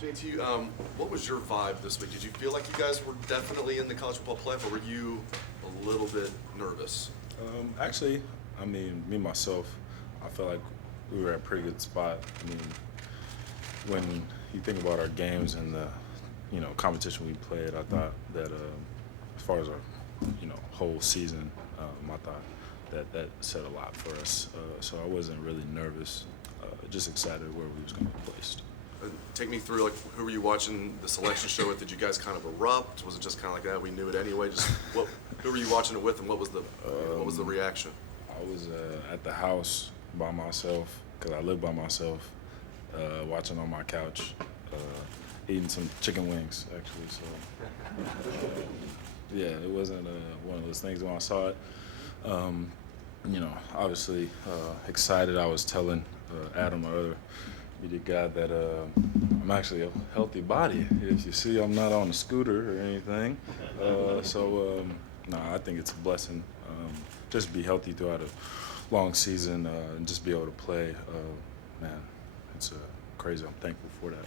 JT, what was your vibe this week? Did you feel like you guys were definitely in the College Football Playoff, or were you a little bit nervous? Actually, me myself, I felt like we were at a pretty good spot. When you think about our games and the, competition we played, I thought that as far as our, whole season, I thought that said a lot for us. So I wasn't really nervous, just excited where we was going to be placed. Take me through, who were you watching the selection show with? Did you guys kind of erupt? Was it just kind of like that? We knew it anyway. Just who were you watching it with, and what was the reaction? I was at the house by myself because I live by myself, watching on my couch, eating some chicken wings actually. So yeah, it wasn't one of those things when I saw it. Obviously excited. I was telling Adam, my other media guy, that I'm actually a healthy body. If you see, I'm not on a scooter or anything. I think it's a blessing. Just be healthy throughout a long season and just be able to play. Man, it's crazy. I'm thankful for that.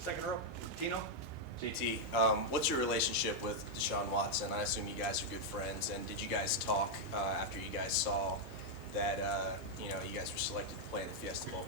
Second row, Tino. JT, what's your relationship with Deshaun Watson? I assume you guys are good friends, and did you guys talk after you guys saw that you guys were selected to play in the Fiesta Bowl?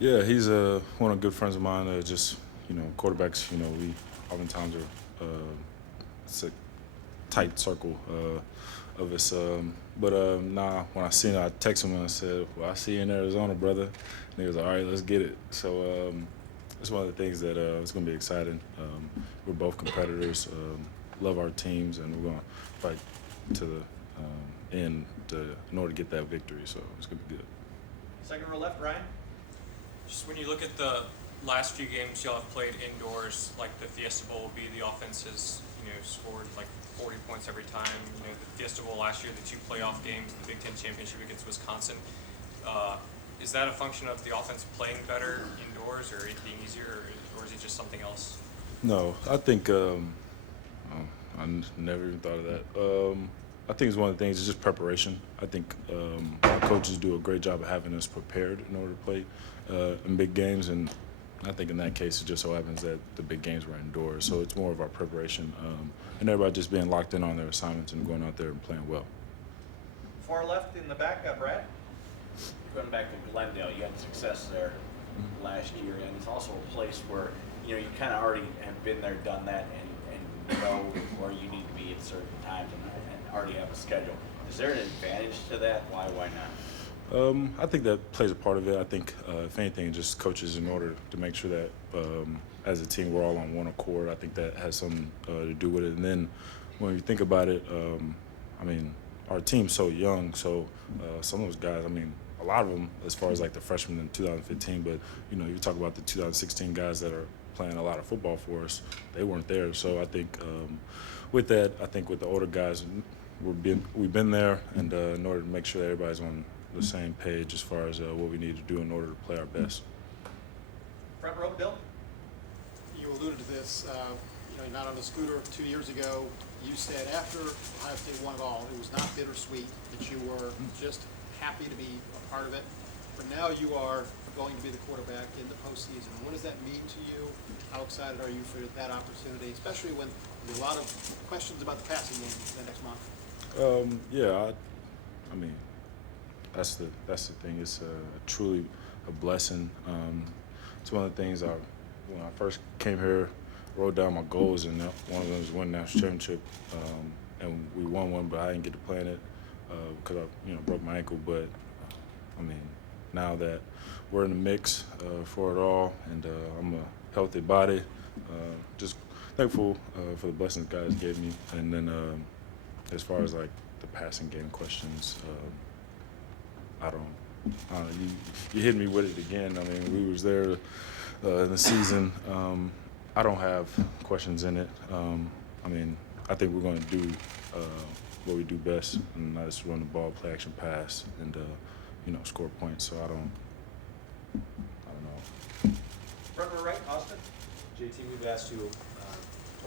Yeah, he's one of the good friends of mine. Quarterbacks. We oftentimes are it's a tight circle of us. When I seen it, I texted him and I said, "Well, I see you in Arizona, brother." And he was like, "All right, let's get it." So it's one of the things that it's going to be exciting. We're both competitors, love our teams, and we're going to fight to the end in order to get that victory. So it's going to be good. Second row left, Ryan. Just when you look at the last few games y'all have played indoors, like the Fiesta Bowl will be, the offense has, scored like 40 points every time. The Fiesta Bowl last year, the two playoff games, the Big Ten championship against Wisconsin. Is that a function of the offense playing better indoors, or it being easier, or is it just something else? No, I think I never even thought of that. I think it's one of the things. It's just preparation. I think our coaches do a great job of having us prepared in order to play in big games, and I think in that case it just so happens that the big games were indoors. So it's more of our preparation and everybody just being locked in on their assignments and going out there and playing well. Far left in the back, Brad. Going back to Glendale, you had success there last year, and it's also a place where you kind of already have been there, done that, and know where you need to be at certain times, and already have a schedule. Is there an advantage to that? Why not? I think that plays a part of it. I think, if anything, just coaches in order to make sure that as a team we're all on one accord. I think that has something to do with it. And then when you think about it, our team's so young, so some of those guys, a lot of them, as far as like the freshmen in 2015, but you talk about the 2016 guys that are playing a lot of football for us, they weren't there. So I think with that, with the older guys, we've been there, and in order to make sure that everybody's on the same page as far as what we need to do in order to play our best. Front row, Bill. You alluded to this, you're not on the scooter 2 years ago. You said after Ohio State won it all, it was not bittersweet, that you were just happy to be a part of it. But now you are going to be the quarterback in the postseason. What does that mean to you? How excited are you for that opportunity, especially when there's a lot of questions about the passing game the next month? That's the thing. It's truly a blessing. It's one of the things when I first came here, wrote down my goals, and one of them was win national championship. And we won one, but I didn't get to play in it because I broke my ankle. But now that we're in the mix for it all, and I'm a healthy body, just thankful for the blessings God gave me. And then as far as like the passing game questions, I don't. You hit me with it again. We was there in the season. I don't have questions in it. I think we're going to do what we do best, and I just run the ball, play action pass, and score points. So I don't know. Front row right, Austin. JT, we've asked you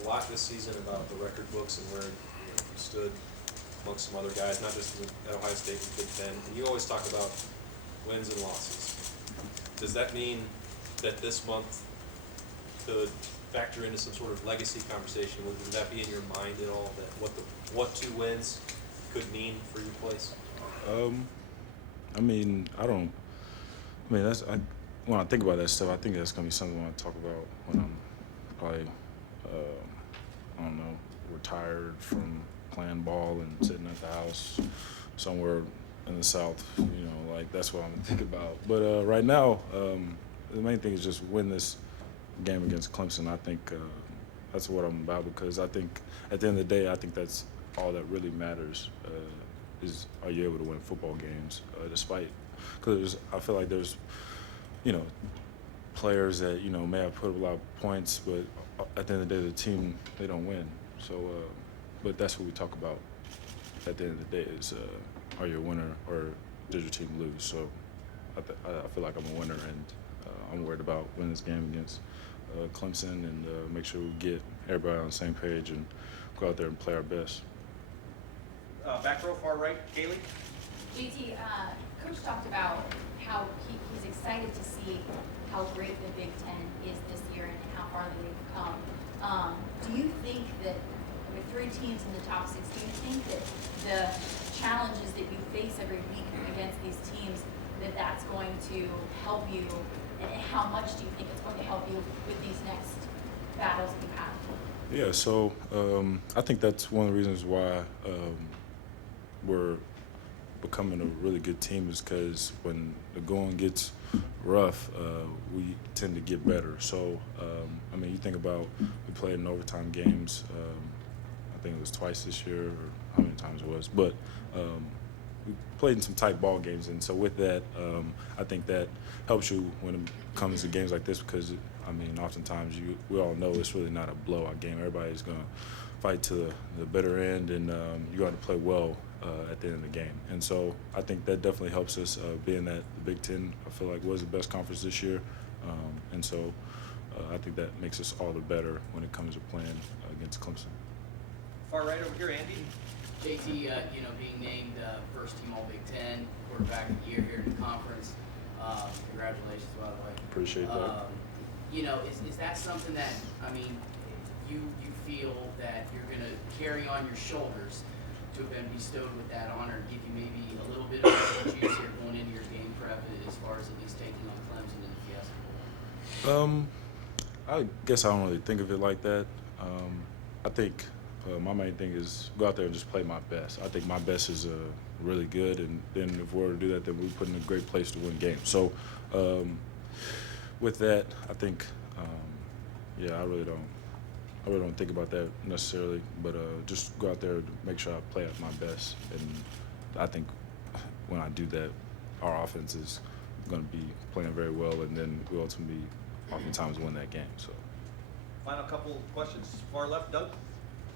a lot this season about the record books and where you stood amongst some other guys, not just at Ohio State and Big Ten. And you always talk about wins and losses. Does that mean that this month to factor into some sort of legacy conversation? Would that be in your mind at all, that what 2 wins could mean for your place? I mean, when I think about that stuff, I think that's gonna be something I want to talk about when I'm probably, I don't know, retired from playing ball and sitting at the house somewhere in the South. You know, like that's what I'm gonna think about. But right now, the main thing is just win this game against Clemson. I think that's what I'm about, because I think at the end of the day, I think that's all that really matters. Is are you able to win football games despite, because I feel like there's, you know, players that, you know, may have put up a lot of points, but at the end of the day, the team, they don't win. So, but that's what we talk about at the end of the day is, are you a winner or did your team lose? So I feel like I'm a winner, and I'm worried about winning this game against Clemson and make sure we get everybody on the same page and go out there and play our best. Back row, far right, Kaylee. JT, Coach talked about how he's excited to see how great the Big Ten is this year and how far they've come. Do you think that with 3 teams in the top 6, do you think that the challenges that you face every week against these teams, that's going to help you, and how much do you think it's going to help you with these next battles that you have? Yeah, so I think that's one of the reasons why we're becoming a really good team, is because when the going gets rough, we tend to get better. So, I mean, you think about, we played in overtime games, I think it was twice this year, or how many times it was, but we played in some tight ball games, and so with that, I think that helps you when it comes to games like this, because, I mean, oftentimes we all know it's really not a blowout game. Everybody's going to fight to the bitter end, and you got to play well at the end of the game. And so I think that definitely helps us, being that the Big Ten, I feel like, was the best conference this year. And so I think that makes us all the better when it comes to playing against Clemson. Far right over here, Andy. JT, being named first team All Big Ten, quarterback of the year here in the conference. Congratulations, by the way. Appreciate that. Is that something that, I mean, you feel that you're going to carry on your shoulders to have been bestowed with that honor, give you maybe a little bit of a juice here going into your game prep as far as at least taking on Clemson in the Fiesta Bowl? I guess I don't really think of it like that. I think my main thing is go out there and just play my best. I think my best is really good, and then if we were to do that, then we put in a great place to win games. So with that, I think, I really don't think about that necessarily, but just go out there and make sure I play at my best. And I think when I do that, our offense is going to be playing very well, and then we'll ultimately oftentimes win that game. So. Final couple questions. Far left, Doug.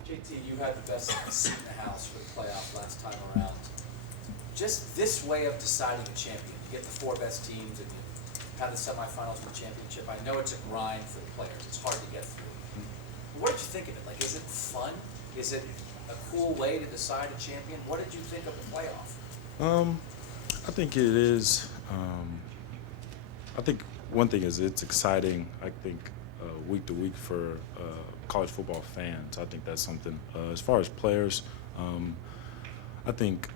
JT, you had the best seat in the house for the playoff last time around. Just this way of deciding a champion, you get the 4 best teams and you have the semifinals for the championship. I know it's a grind for the players. It's hard to get through. What did you think of it? Like, is it fun? Is it a cool way to decide a champion? What did you think of the playoff? I think it is. I think one thing is it's exciting. I think week to week for college football fans. I think that's something. As far as players, I think,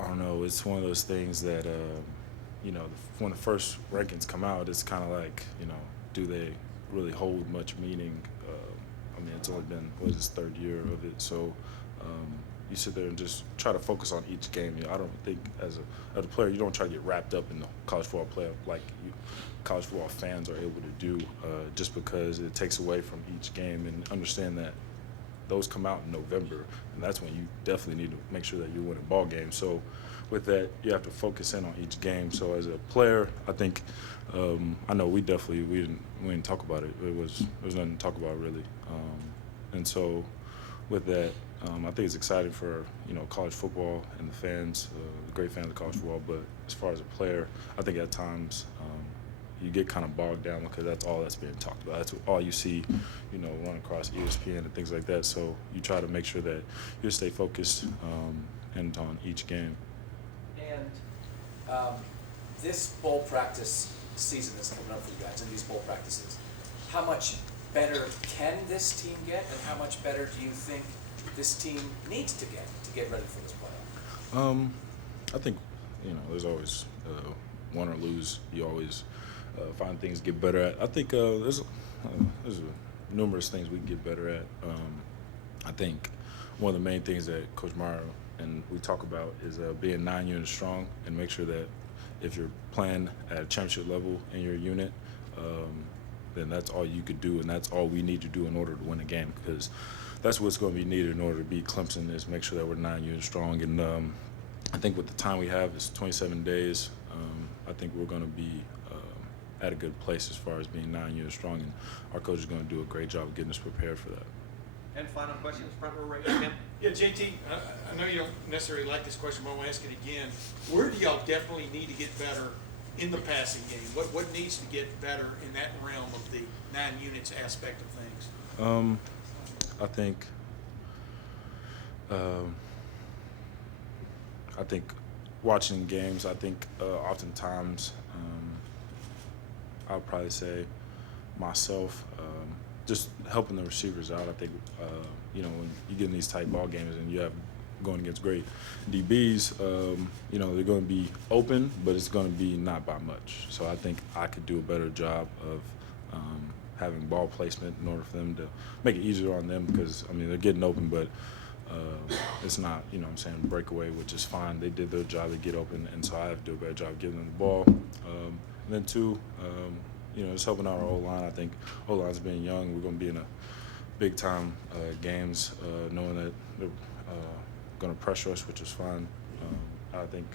I don't know, it's one of those things that, when the first rankings come out, it's kind of like, do they really hold much meaning? I mean, it's only been, this 3rd year of it, so you sit there and just try to focus on each game. I don't think as a player, you don't try to get wrapped up in the college football playoff like college football fans are able to do, just because it takes away from each game, and understand that those come out in November, and that's when you definitely need to make sure that you're winning ball games. So with that, you have to focus in on each game. So as a player, I think, I know we didn't talk about it. There was nothing to talk about really. And so with that, I think it's exciting for, college football and the fans, the great fans of college football. But as far as a player, I think at times you get kind of bogged down because that's all that's being talked about. That's all you see, run across ESPN and things like that. So you try to make sure that you stay focused and on each game. And this bowl practice season that's coming up for you guys, and these bowl practices, how much better can this team get, and how much better do you think this team needs to get ready for this playoff? I think, there's always win or lose. You always find things to get better at. I think there's numerous things we can get better at. I think one of the main things that Coach Meyer and we talk about is being 9 units strong, and make sure that if you're playing at a championship level in your unit, then that's all you could do, and that's all we need to do in order to win a game, because that's what's going to be needed in order to beat Clemson, is make sure that we're 9 units strong. And I think with the time we have, it's 27 days, I think we're going to be at a good place as far as being 9 units strong, and our coach is going to do a great job of getting us prepared for that. And final questions, front row right here, Tim. Yeah, JT, I know you don't necessarily like this question, but I want to ask it again. Where do y'all definitely need to get better in the passing game? What needs to get better in that realm of the 9 units aspect of things? I think watching games, oftentimes I'll probably say myself, just helping the receivers out. I think, when you get in these tight ball games and you have going against great DBs, they're going to be open, but it's going to be not by much. So I think I could do a better job of having ball placement in order for them to make it easier on them, because, they're getting open, but it's not, breakaway, which is fine. They did their job to get open, and so I have to do a better job giving them the ball. And then two, just helping out our O-line. I think O-line's being young. We're going to be in a big-time games, knowing that they're going to pressure us, which is fine. I think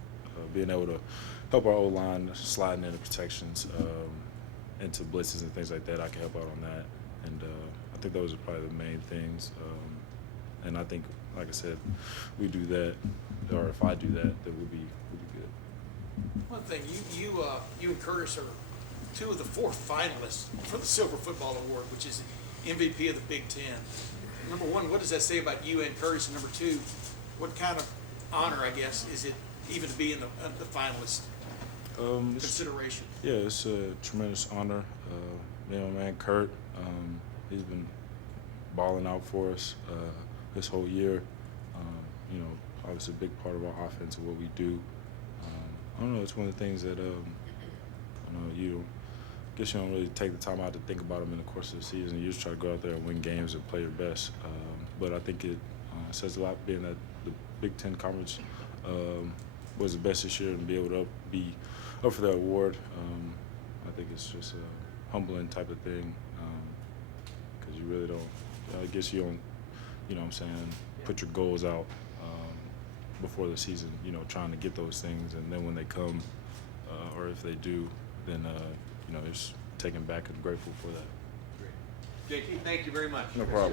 being able to help our O-line sliding into protections, into blitzes and things like that, I can help out on that. And I think those are probably the main things. And I think, like I said, we do that, or if I do that, then we'll be good. One thing, you and Curtis are 2 of the 4 finalists for the Silver Football Award, which is MVP of the Big Ten. Number one, what does that say about you and Curtis? And number 2, what kind of honor, I guess, is it even to be in the finalist consideration? Yeah, it's a tremendous honor. My man Kurt, he's been balling out for us this whole year. Obviously a big part of our offense and what we do. I don't know, it's one of the things that you don't really take the time out to think about them in the course of the season. You just try to go out there and win games and play your best. But I think it says a lot, being that the Big Ten Conference was the best this year, and be able to be up for that award. I think it's just a humbling type of thing, because you really don't, I guess you don't, put your goals out before the season, trying to get those things, and then when they come, or if they do, then it's taken back and grateful for that. JT, thank you very much. No problem.